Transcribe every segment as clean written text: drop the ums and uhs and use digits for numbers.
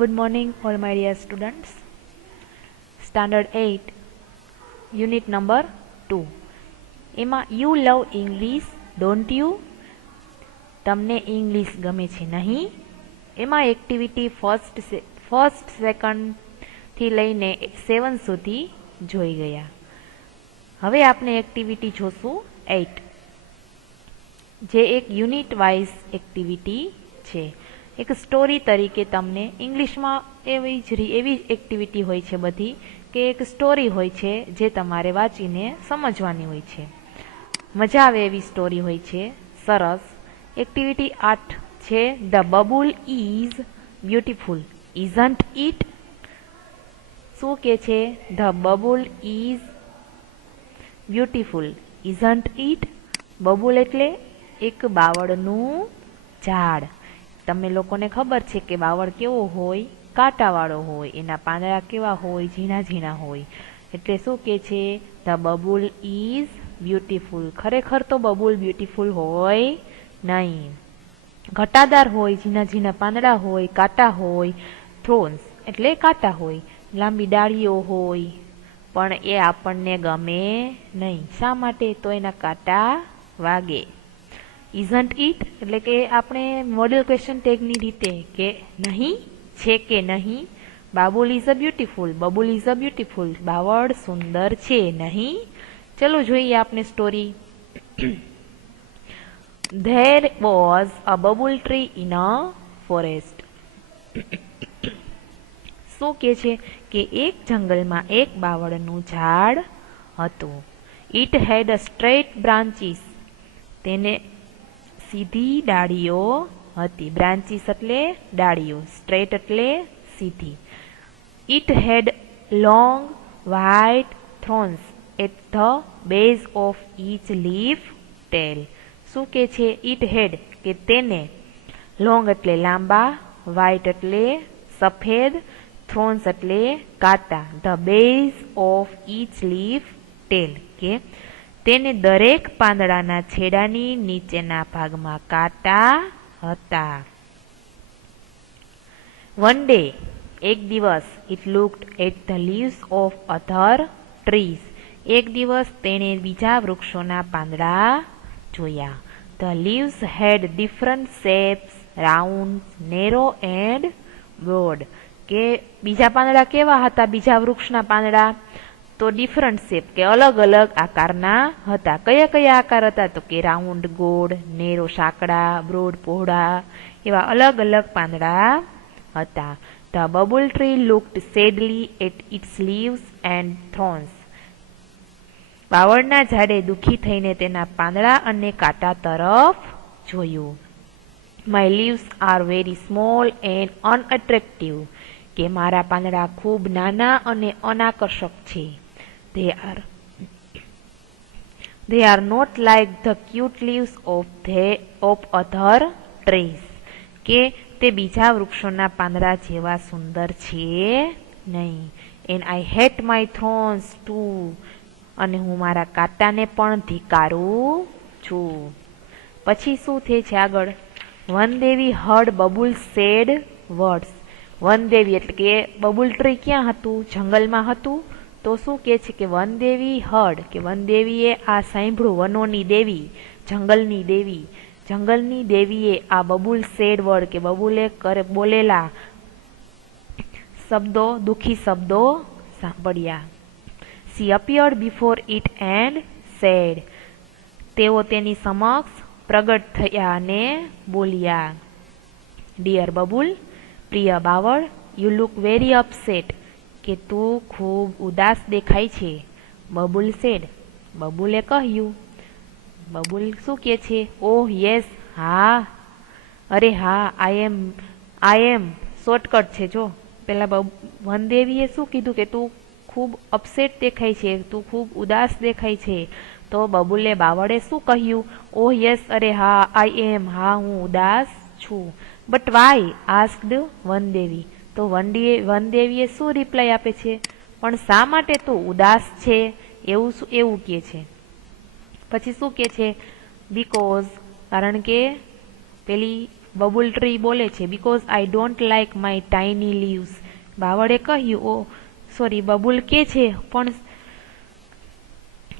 Good morning, all my dear students. Standard 8, Unit number 2. એમાં You love English, don't you? તમને English ગમે છે નહીં? એમાં એક્ટિવિટી ફર્સ્ટ સેકન્ડથી લઈને 7 સુધી જોઈ ગયા. હવે આપણે એક્ટિવિટી જોશું 8, જે એક યુનિટ વાઇઝ એક્ટિવિટી છે. એક સ્ટોરી તરીકે તમને ઇંગ્લિશમાં એવી એક્ટિવિટી હોય છે બધી, કે એક સ્ટોરી હોય છે જે તમારે વાંચીને સમજવાની હોય છે. મજા આવે એવી સ્ટોરી હોય છે. સરસ. એક્ટિવિટી 8 છે, the babul is beautiful, isn't it? શું કે છે? The babul is beautiful, isn't it? Babul એટલે એક બાવળનું ઝાડ. તમે લોકોને ખબર છે કે બાવળ કેવો હોય? કાંટાવાળો હોય. એના પાંદડા કેવા હોય? ઝીણા ઝીણા હોય. એટલે શું કે છે? The babul is beautiful. ખરેખર તો બબુલ બ્યુટીફુલ હોય નહીં. ઘટાદાર હોય, ઝીણા ઝીણા પાંદડા હોય, કાંટા હોય. થ્રોન્સ એટલે કાંટા હોય, લાંબી ડાળીઓ હોય, પણ એ આપણને ગમે નહીં. શા માટે? તો એના કાંટા વાગે. ઇઝન્ટ ઇટ એટલે કે આપણે મોડેલ ક્વેશ્ચન ટેગની રીતે કે નહીં, છે કે નહીં. Babul is a beautiful, babul is a beautiful, બાવળ સુંદર છે નહીં? ચલો જોઈએ આપણે story. There was a bubble tree in a forest. શું કે છે? કે એક જંગલમાં એક બાવળનું ઝાડ હતું. It had a straight branches. તેને સીધી ડાળીઓ હતી. બ્રાન્ચીસ એટલે ડાળીઓ, સ્ટ્રેટ એટલે સીધી. It had long white thorns at the base of each leaf tail. શું કે છે? It had કે તેને, લોંગ એટલે લાંબા, વ્હાઇટ એટલે સફેદ, થ્રોન્સ એટલે કાંટા, the base of each leaf ટેલ કે તેને દરેક પાંદડાના છેડાની નીચેના ભાગમાં કાંટા હતા. વન ડે એક દિવસ, it looked at the leaves of other trees. એક દિવસ તેણે બીજા વૃક્ષોના પાંદડા જોયા. The leaves had different shapes, round, narrow and broad. કે બીજા પાંદડા કેવા હતા? બીજા વૃક્ષના પાંદડા તો ડિફરન્ટ શેપ કે અલગ અલગ આકારના હતા. કયા કયા આકાર હતા? તો કે રાઉન્ડ ગોળ, નેરો સાંકડા, બ્રોડ પહોળા, એવા અલગ અલગ પાંદડા હતા. The babul tree looked sadly at its leaves and thorns. બાવળના ઝાડે દુઃખી થઈને તેના પાંદડા અને કાંટા તરફ જોયું. My leaves are very small and unattractive. કે મારા પાંદડા ખૂબ નાના અને અનાકર્ષક છે. They are not like the cute leaves of other trees. કે તે બીજા વૃક્ષોના પાંદડા જેવા સુંદર છે નહીં. And I hate my thorns too. અને હું મારા કાંટાને પણ ધિક્કારું છું. પછી શું થાય છે આગળ? વનદેવી હર્ડ બબુલ સેડ વર્ડ્સ. વનદેવી એટલે કે બબુલ ટ્રી ક્યાં હતું? જંગલમાં હતું. તો શું કે છે? કે વનદેવી હર્ડ કે વનદેવીએ આ સાંભળ્યું. વનોની દેવી, જંગલની દેવી, જંગલની દેવીએ આ બબુલ સેડ વર્ડ કે બબુલે બોલેલા શબ્દો, દુઃખી શબ્દો સાંભળ્યા. She appeared before it and said. તેઓ તેની સમક્ષ પ્રગટ થયા અને બોલ્યા. Dear બબુલ, પ્રિય બાવળ, you look very upset. કે તું ખૂબ ઉદાસ દેખાય છે. બબુલ said. બબુલે કહ્યું. બબુલ શું કે છે? ઓહ યસ, હા, અરે હા, આઈ એમ શોર્ટકટ છે. જો પેલા વનદેવીએ શું કીધું? કે તું ખૂબ અપસેટ દેખાય છે, તું ખૂબ ઉદાસ દેખાય છે. તો બબુલે બાવળે શું કહ્યું? ઓહ યસ, અરે હા, આઈ એમ, હા, હું ઉદાસ છું. But Y? આસ્ક્ડ વનદેવી. તો વનદેવીએ શું રિપ્લાય આપે છે? પણ શા માટે તું ઉદાસ છે? એવું કહે છે. પછી શું કહે છે? બીકોઝ કારણ કે પેલી બબુલ ટ્રી બોલે છે because I don't like my tiny leaves. બાવળે કહ્યું સોરી બબુલ કે છે પણ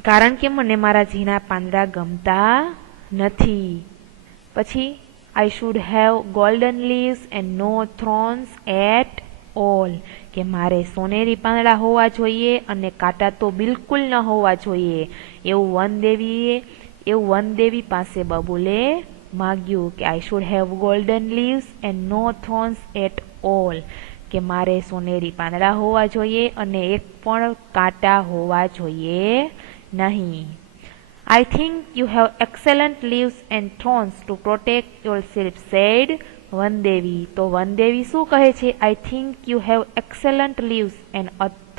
કારણ કે મને મારા ઝીણા પાંદડા ગમતા નથી. પછી I should have golden leaves and no thorns at all, કે મારે સોનેરી પાંદડા હોવા જોઈએ અને કાંટા તો બિલકુલ ન હોવા જોઈએ એવું વનદેવી પાસે બબુલે માગ્યું કે I should have golden leaves and no thorns at all, કે મારે સોનેરી પાંદડા હોવા જોઈએ અને એક પણ કાંટા હોવા જોઈએ નહીં. I think you have excellent leaves and thorns to protect yourself, said વનદેવી. તો વનદેવી શું કહે છે? I think you have excellent leaves and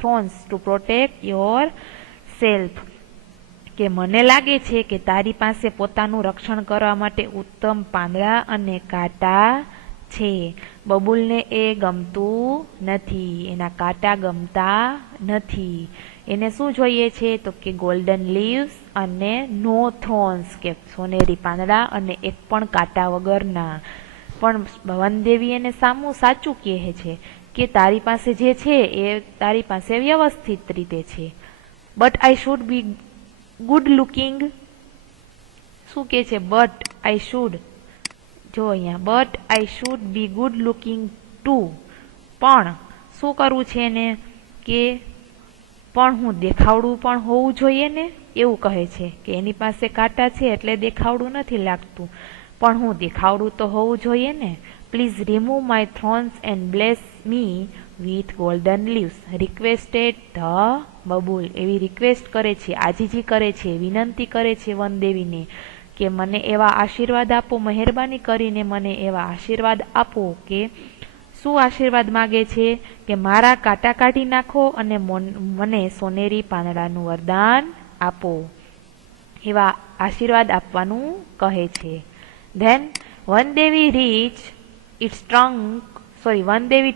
thorns to protect yourself, કે મને લાગે છે કે તારી પાસે પોતાનું રક્ષણ કરવા માટે ઉત્તમ પાંદડા અને કાંટા છે. બબુલને એ ગમતું નથી, એના કાંટા ગમતા નથી. એને શું જોઈએ છે? તો કે ગોલ્ડન લીવ્સ અને નો થ્રોન્સ, કે સોનેરી પાંદડા અને એક પણ કાંટા વગરના. પણ વનદેવી એને સાચું કહે છે કે તારી પાસે જે છે એ તારી પાસે વ્યવસ્થિત રીતે છે. But I should be good looking. શું કે છે? બટ આઈ શુડ, જો અહીંયા but I should be good looking to, પણ શું કરવું છે એને કે પણ હું દેખાવડું પણ હોવું જોઈએ ને, એવું કહે છે કે એની પાસે કાંટા છે એટલે દેખાવડું નથી લાગતું, પણ હું દેખાવડું તો હોવું જોઈએ ને. Please remove my thrones and bless me with golden leaves, requested the babul. એવી રિક્વેસ્ટ કરે છે, આજીજી કરે છે, વિનંતી કરે છે વનદેવીને કે મને એવા આશીર્વાદ આપો, મહેરબાની કરીને મને એવા આશીર્વાદ આપો. કે શું આશીર્વાદ માગે છે? કે મારા કાંટા કાઢી નાખો અને મને સોનેરી પાંદડાનું વરદાન આપો, એવા આશીર્વાદ આપવાનું કહે છે. Then Vandevi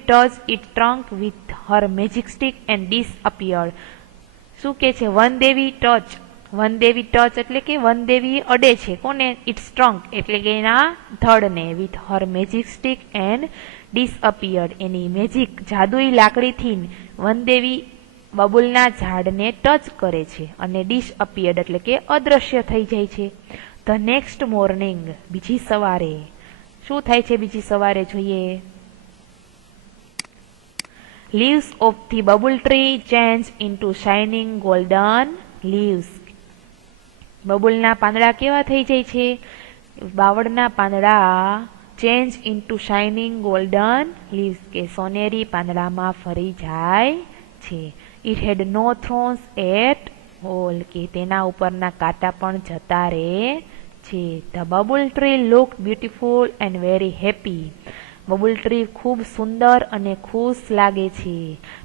touched its trunk with her magic stick and disappeared. શું કે છે? વનદેવી ટચ એટલે કે વનદેવી અડે છે કોને? ઇટ્સ ટ્રંક એટલે કે એના ધડને, with her magic stick and disappeared, એની મેજિક જાદુઈ લાકડીથી વનદેવી બબુલના ઝાડને ટચ કરે છે અને ડિસઅપિયર્ડ એટલે કે અદ્રશ્ય થઈ જાય છે. ધ નેક્સ્ટ મોર્નિંગ, બીજી સવારે શું થાય છે? બીજી સવારે જોઈએ. Leaves of the bubble tree change into shining golden leaves. બબુલના પાંદડા કેવા થઈ જાય છે? બાવળના પાંદડા change into shining golden leaves, કે સોનેરી પાંદડામાં ફરી જાય છે. It had no thorns at all, કે તેના ઉપરના કાંટા પણ જતા રહે છે. The babul tree looked beautiful and very happy. Babul tree ખૂબ સુંદર અને ખુશ લાગે છે.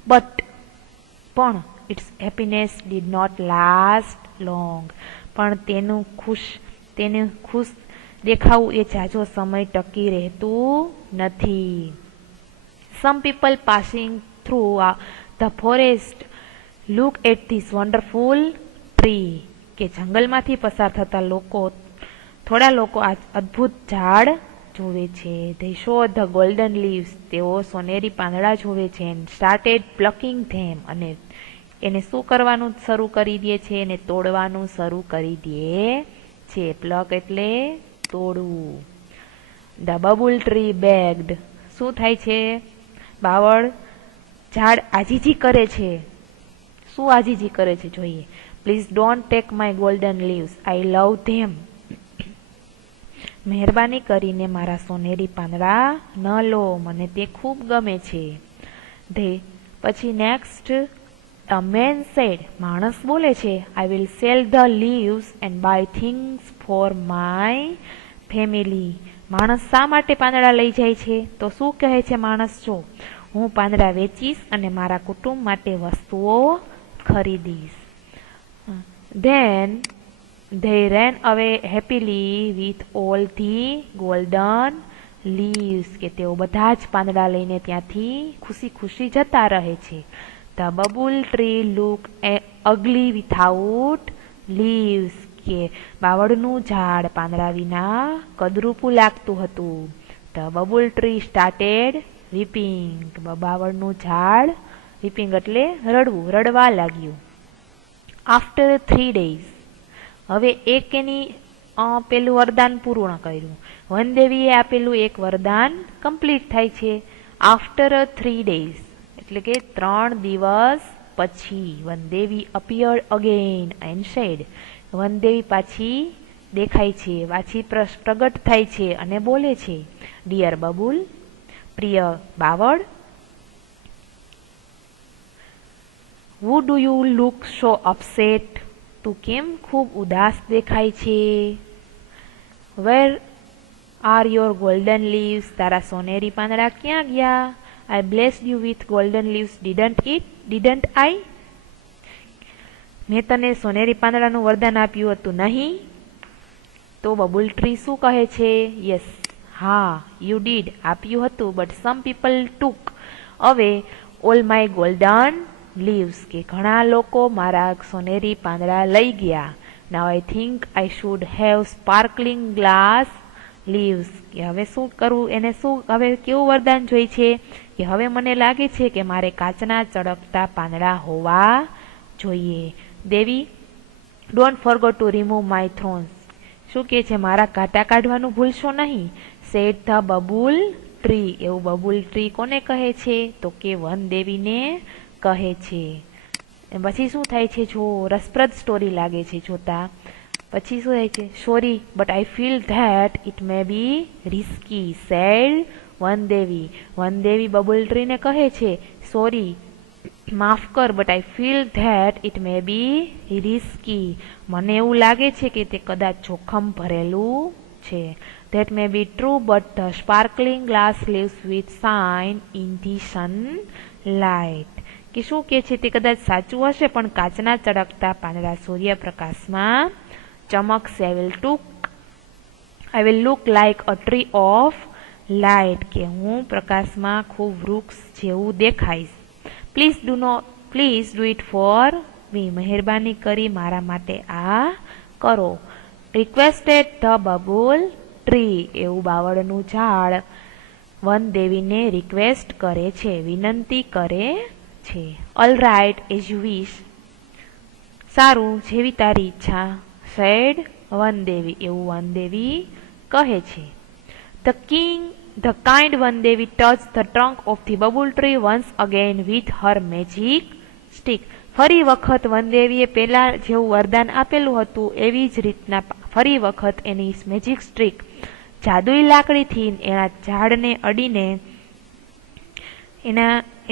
પણ its happiness did not last long, પણ તેનું ખુશ દેખાવું એ જાજો સમય ટકી રહેતું નથી. Some people passing through the forest look at this wonderful tree, કે જંગલમાંથી પસાર થતા થોડા લોકો આ અદ્ભુત ઝાડ જોવે છે. They show the golden leaves, તેઓ સોનેરી પાંદડા જોવે છે. એન્ડ સ્ટાર્ટેડ પ્લકિંગ ધેમ, અને એને શું કરવાનું શરૂ કરી દે છે? એને તોડવાનું શરૂ કરી દે છે. પ્લક એટલે તોડવું. ધ બબુલ ટ્રી બેગ્ડ, શું થાય છે? બાવળ ઝાડ આજીજી કરે છે. શું આજીજી કરે છે? જોઈએ. Please don't take my golden leaves, I love them. મહેરબાની કરીને મારા સોનેરી પાંદડા ન લો, મને તે ખૂબ ગમે છે. પછી નેક્સ્ટ ધ મેન સેડ, માણસ બોલે છે, I will sell the leaves and buy things for my family. માણસ શા માટે પાંદડા લઈ જાય છે? તો શું કહે છે માણસ? જો હું પાંદડા વેચીશ અને મારા કુટુંબ માટે વસ્તુઓ ખરીદીશ. Then they ran away happily with all the golden leaves, કે તેઓ બધા જ પાંદડા લઈને ત્યાંથી ખુશી ખુશી જતા રહે છે. The bubble tree looked ugly without leaves, કે બાવળનું ઝાડ પાંદડા વિના કદરૂપું લાગતું હતું. The babul tree started weeping. બાવળનું ઝાડ વીપિંગ એટલે રડવું, રડવા લાગ્યું. આફ્ટર 3 days, હવે એક એની પેલું વરદાન પૂર્ણ કર્યું. વનદેવીએ આપેલું એક વરદાન કમ્પ્લીટ થાય છે. આફ્ટર 3 days એટલે કે 3 દિવસ પછી વનદેવી અપિયર્ડ અગેન એન્ડ સેડ, વનદેવી પાછી દેખાય છે, પાછી પ્રગટ થાય છે અને બોલે છે, ડિયર બબુલ, પ્રિય બાવળ, why do you look so upset, તું કેમ ખૂબ ઉદાસ દેખાય છે. Where are your golden leaves, તારા સોનેરી પાંદડા ક્યાં ગયા. I blessed you with golden leaves, didn't I, મેં તને સોનેરી પાંદડાનું વરદાન આપ્યું હતું નહીં. તો બબુલ ટ્રી શું કહે છે, યસ, હા, યુ ડીડ, આપ્યું હતું, બટ સમ પીપલ ટુક અવે ઓલ માય ગોલ્ડન લીવ્સ, કે ઘણા લોકો મારા સોનેરી પાંદડા લઈ ગયા. Now I think I should have sparkling glass leaves, કે હવે શું કરવું, એને શું હવે કેવું વરદાન જોઈ છે કે હવે મને લાગે છે કે મારે કાચના ચળકતા પાંદડા હોવા જોઈએ. Devi, don't forget to remove my thorns, શું કે છે, મારા કાંટા કાઢવાનું ભૂલશો નહીં. સેડ ધ બબુલ ટ્રી, એવું બબુલ ટ્રી કોને કહે છે, તો કે વનદેવીને કહે છે. પછી શું થાય છે, જો રસપ્રદ સ્ટોરી લાગે છે જોતા. પછી શું થાય છે, sorry but I feel that it may be risky, said Vandevi, Vandevi babul ટ્રીને કહે છે, સોરી, માફ કર, but I feel that it may be risky, મને એવું લાગે છે કે તે કદાચ જોખમ ભરેલું છે. That may be true, but the sparkling glass leaves with shine in the sunlight, કે શું કે છે તે કદાચ સાચું હશે, પણ કાચના ચળકતા પાંદડા સૂર્યપ્રકાશમાં ચમકશે. I will look like a tree of light, કે હું પ્રકાશમાં ખૂબ વૃક્ષ જેવું દેખાઈશ. Please do it for me, મહેરબાની કરી મારા માટે આ કરો. રિક્વેસ્ટેડ ધ બબુલ ટ્રી, એવું બાવળનું ઝાડ વનદેવીને રિક્વેસ્ટ કરે છે, વિનંતી કરે છે. All right as you wish, સારું જેવી તારી ઈચ્છા. સેડ વનદેવી, એવું વનદેવી કહે છે. The kind Vandevi touched the trunk of the bubble tree once again with her magic stick. ફરી વખત વનદેવીએ પેલા જેવું વરદાન આપેલું હતું એવી જ રીતના ફરી વખત એની મેજિક સ્ટ્રીક, જાદુઈ લાકડીથી એના ઝાડને અડીને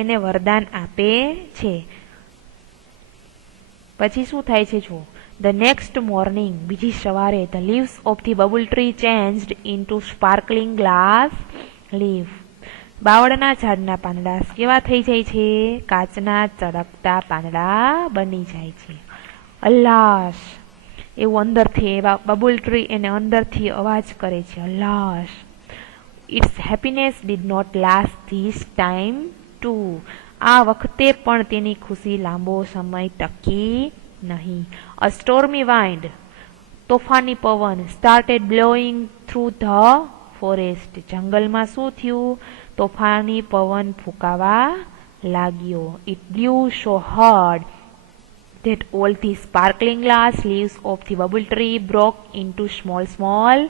એને વરદાન આપે છે. પછી શું થાય છે જો, The next morning, બીજી સવારે, the leaves of the bubble tree changed into sparkling glass leaf. બાવળના ઝાડના પાંદડા કેવા થઈ જાય છે, કાચના ચળકતા પાંદડા બની જાય છે. અલ્લાસ, એવું અંદરથી એવા બબુલ ટ્રી એને અંદરથી અવાજ કરે છે, અલ્લાસ. Its happiness did not last this time too. આ વખતે પણ તેની ખુશી લાંબો સમય ટકી નહીં. A stormy wind, તોફાની પવન, started blowing through the forest. જંગલમાં શું થયું, તોફાની પવન ફૂંકાવા લાગ્યો. It blew so hard that all the sparkling glass leaves of the bubble tree broke into small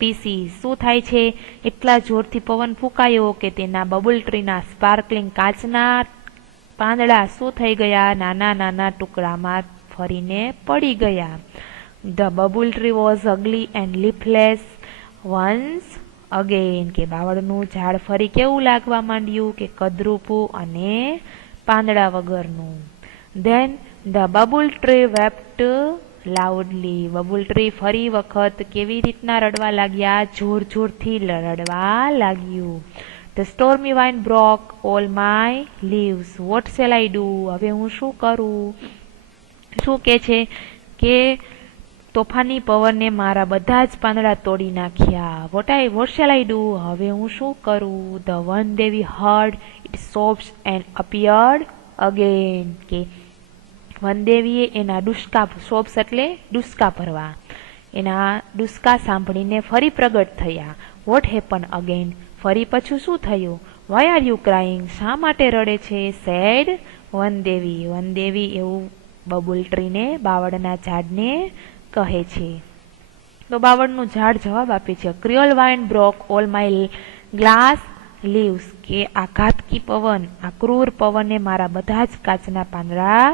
pieces. શું થાય છે, એટલા જોરથી પવન ફૂંકાયો કે તેના બબુલ ટ્રીના સ્પાર્કલિંગ કાચના પાંદડા શું થઈ ગયા, નાના નાના ટુકડામાં ફરીને પડી ગયા. The bubble tree was ugly and leafless once again, કે બાવળનું ઝાડ ફરી કેવું લાગવા માંડ્યું, કે કદરૂપું અને પાંદડા વગરનું. Then the bubble tree wept loudly. Babul tree ફરી વખત કેવી રીતના રડવા લાગ્યા, જોર જોરથી રડવા લાગ્યું. The stormy wind broke all my leaves. What shall I do? હવે હું શું કરું? શું કે છે કે તોફાની પવને મારા બધા જ પાંદડા તોડી નાખ્યા. What shall I do? હવે હું શું કરું? The Vandevi heard its sobs and appeared again, કે વનદેવીએ એના ડુસકા, સોબ્સ એટલે ડુસકા ભરવા, એના ડુસકા સાંભળીને ફરી પ્રગટ થયા. What happened again? ફરી પાછું શું થયું? Why are you crying? શા માટે રડે છે? સેડ વનદેવી. વનદેવી એવું બબુલ ટ્રીને, બાવળના ઝાડને કહે છે. તો બાવળનું ઝાડ જવાબ આપે છે, cruel wind broke all my glass leaves, કે આ ઘાતકી પવન, આ ક્રૂર પવને મારા બધા જ કાચના પાંદડા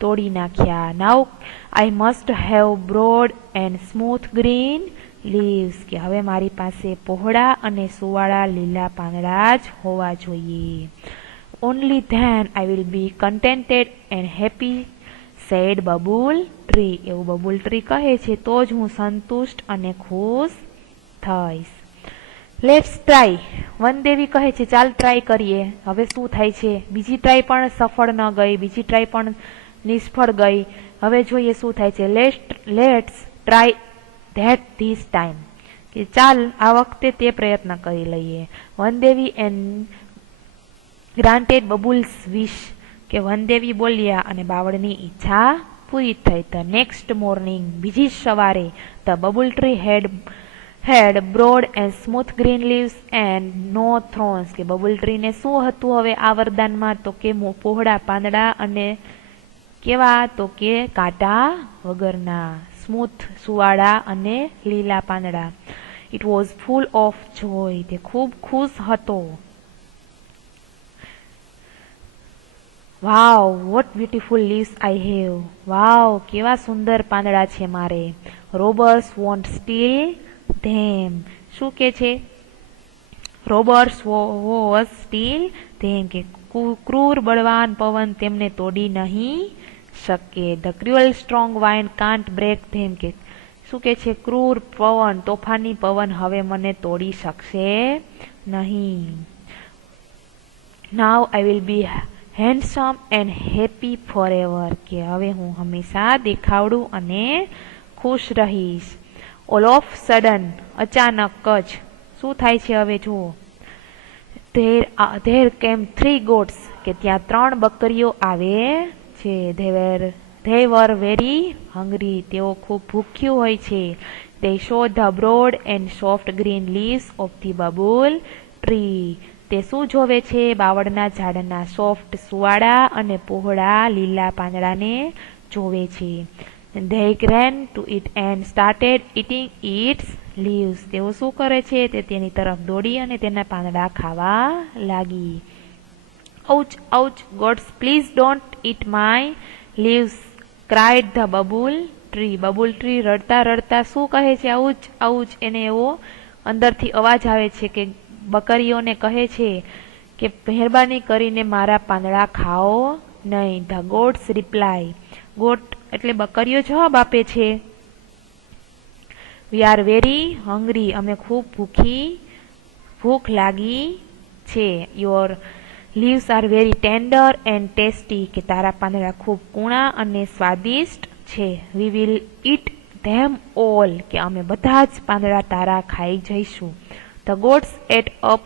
તોડી નાખ્યા. Now I must have broad and smooth green leaves, કે હવે મારી પાસે પહોળા અને સુવાળા લીલા પાંદડા જ હોવા જોઈએ. Only then I will be contented and happy, said babul tree. એવું બબુલ ટ્રી કહે છે, તો જ હું સંતુષ્ટ અને ખુશ થઈશ. Let's try. વનદેવી કહે છે, ચાલ ટ્રાય કરીએ. હવે શું થાય છે? બીજી ટ્રાય પણ સફળ ન ગઈ, બીજી ટ્રાય પણ નિષ્ફળ ગઈ. હવે જોઈએ શું થાય છે. Let's try that this time, કે ચાલ આ વખતે તે પ્રયત્ન કરી લઈએ. વનદેવી એન્ડ ગ્રાન્ટેડ બબુલ્સ વિશ, કે વનદેવી બોલ્યા અને બાવળની ઈચ્છા પૂરી થઈ. ધ નેક્સ્ટ મોર્નિંગ, બીજી સવારે, the babul tree had broad and smooth green leaves and no thorns, કે બબુલ ટ્રીને શું હતું હવે આ વરદાનમાં? તો કે પહોળા પાંદડા અને કેવા? તો કે કાંટા વગરના, સ્મૂથ સુવાળા અને લીલા પાંદડા. It was full of joy, તે ખૂબ ખુશ હતો. Wow what beautiful leaves I have, wow કેવા સુંદર પાંદડા છે મારે. રોબર્સ વોન્ટ સ્ટીલ ધેમ, શું કે છે? રોબર્સ વોઝ સ્ટીલ ધેમ, કે ક્રૂર બળવાન પવન તેમને તોડી નહીં શકે. The cruel strong wind can't break them, કે શું કે છે? ક્રૂર પવન, તોફાની પવન હવે મને તોડી શકશે નહીં. Now I will be handsome and happy forever, કે હવે હું હંમેશા દેખાવડું અને ખુશ રહીશ. ઓલ ઓફ સડન, અચાનક જ શું થાય છે? હવે જુઓ. ધેર કેમ 3 goats, કે ત્યાં 3 બકરીઓ આવે છે. ધે વર વેરી હંગ્રી, તેઓ ખૂબ ભૂખ્યું હોય છે. They saw the broad and soft green leaves of the bubble tree. તે શું જોવે છે? બાવળના ઝાડના સોફ્ટ સુવાળા અને પહોળા લીલા પાંદડાને જોવે છે. They ran to it and started eating its leaves. તેઓ શું કરે છે? તે તેની તરફ દોડી અને તેના પાંદડા ખાવા લાગી. Ouch, ouch, goats, please don't eat my leaves, cried the bubble tree. Babul tree રડતા રડતા શું કહે છે? Ouch, ouch. એને એવો અંદરથી અવાજ આવે છે કે બકરીઓને કહે છે કે મહેરબાની કરીને મારા પાંદડા ખાઓ નહીં. ધ ગોટ્સ રિપ્લાય, ગોટ એટલે બકરીઓ જવાબ આપે છે, વી આર વેરી હંગ્રી, અમે ખૂબ ભૂખ લાગી છે. Your leaves are very tender and tasty, કે તારા પાંદડા ખૂબ કૂણા અને સ્વાદિષ્ટ છે. We will eat them all, કે અમે બધા જ પાંદડા તારા ખાઈ જઈશું. The goats ate up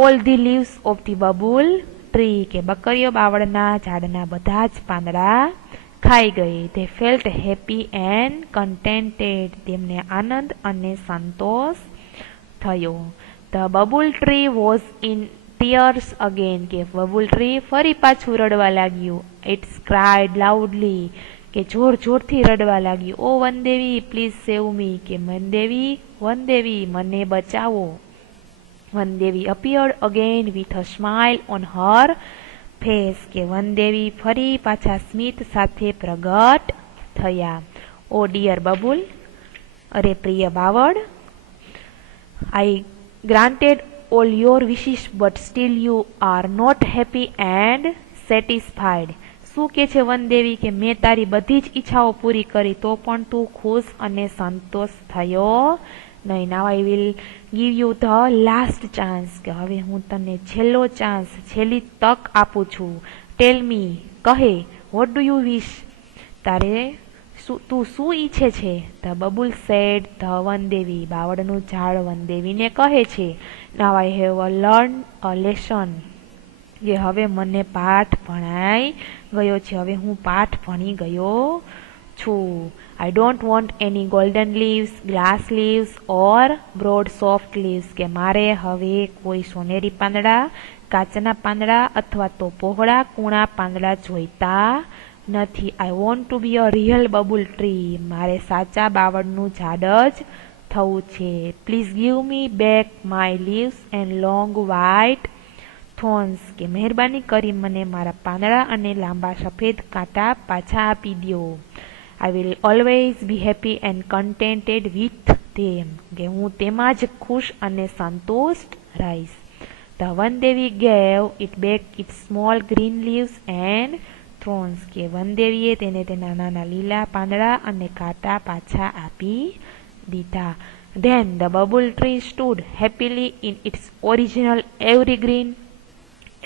all the leaves of the babul tree, કે બકરીઓ બાવળના ઝાડના બધા જ પાંદડા ખાઈ ગઈ. They felt happy and contented, તેમને આનંદ અને સંતોષ થયો. The babul tree was in tears again, કે બબુલ ટ્રી ફરી પાછું રડવા લાગ્યું. ઇટ્સ ક્રાઇડ લાઉડલી, કે જોર જોરથી રડવા લાગ્યું. ઓ વનદેવી પ્લીઝ સેવ મી, કે વનદેવી મને બચાવો. Vandevi appeared again with a smile on her face, કે વનદેવી ફરી પાછા સ્મિત સાથે પ્રગટ થયા. ઓ ડિયર બબુલ, અરે પ્રિય બાવળ, I granted all your wishes but still you are not happy and satisfied. શું કે છે વનદેવી? કે મેં તારી બધી જ ઈચ્છાઓ પૂરી કરી તો પણ તું ખુશ અને સંતોષ થયો નહીં. Now I will give you the last chance, કે હવે હું તને છેલ્લો ચાન્સ, છેલ્લી તક આપું છું. ટેલ મી, કહે, વોટ ડુ યુ વિશ, તું શું ઈચ્છે છે? The babul said the Vandevi, બાવળનું ઝાડ વનદેવીને કહે છે, now I have learn a lesson, કે હવે મને પાઠ ભણાઈ ગયો છે, હવે હું પાઠ ભણી ગયો છું. I don't want any golden leaves, glass leaves or broad soft leaves. કે મારે હવે કોઈ સોનેરી પાંદડા, કાચના પાંદડા અથવા તો પહોળા કૂણા પાંદડા જોઈતા નથી. I want to be a real bubble tree. મારે સાચા બાવળનું ઝાડ જ થવું છે. Please give me back my leaves and long white thorns. કે મહેરબાની કરી મને મારા પાંદડા અને લાંબા સફેદ કાંટા પાછા આપી દો. I will always be happy and contented with them. કે હું તેમાં જ ખુશ અને સંતુષ્ટ રહીશ. The Vandevi gave it back its small green leaves and thorns. કે વનદેવીએ તેને તેના નાના લીલા પાંદડા અને કાંટા પાછા આપી દીધા. Then the bubble tree stood happily in its original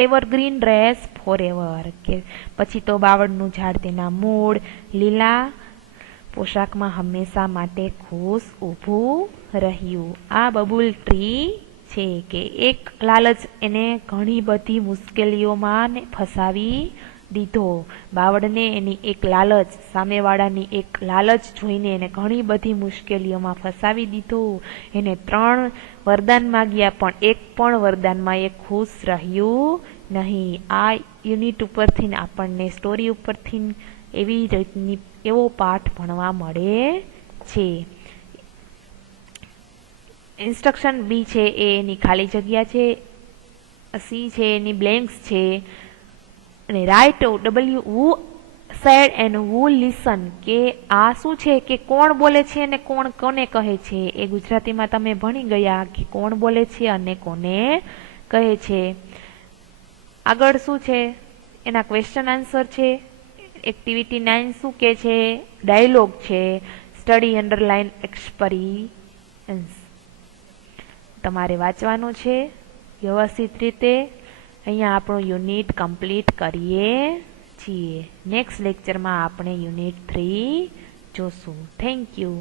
evergreen dress forever. કે પછી તો બાવળનું ઝાડ તેના મૂળ લીલા પોશાકમાં હંમેશા માટે ખુશ ઊભું રહ્યું. આ બબુલ ટ્રી છે કે એક લાલચ એને ઘણી બધી મુશ્કેલીઓમાં ફસાવી દીધો. બાવળને એની એક લાલચ, સામેવાળાની એક લાલચ જોઈને એને ઘણી બધી મુશ્કેલીઓમાં ફસાવી દીધો. એને 3 વરદાન માગ્યા પણ એક પણ વરદાનમાં એ ખુશ રહ્યું નહીં. આ યુનિટ ઉપરથી આપણને સ્ટોરી ઉપરથી એવી રીતની એવો પાઠ ભણવા મળે છે. ઇન્સ્ટ્રક્શન બી છે એ એની ખાલી જગ્યા છે, સી છે એની બ્લેન્ક્સ છે, અને write W who said and who listen. કે આ શું છે કે કોણ બોલે છે અને કોણ કોને કહે છે. એ ગુજરાતીમાં તમે ભણી ગયા કે કોણ બોલે છે અને કોને કહે છે. આગળ શું છે એના ક્વેશ્ચન આન્સર છે. એક્ટિવિટી 9 શું કે છે, ડાયલોગ છે, સ્ટડી અંડરલાઇન એક્સપિરિયન્સ. તમારે વાંચવાનું છે વ્યવસ્થિત રીતે. અહીંયા આપણો યુનિટ કમ્પ્લીટ કરીએ છીએ. નેક્સ્ટ લેક્ચરમાં આપણે યુનિટ 3 જોશું. Thank you.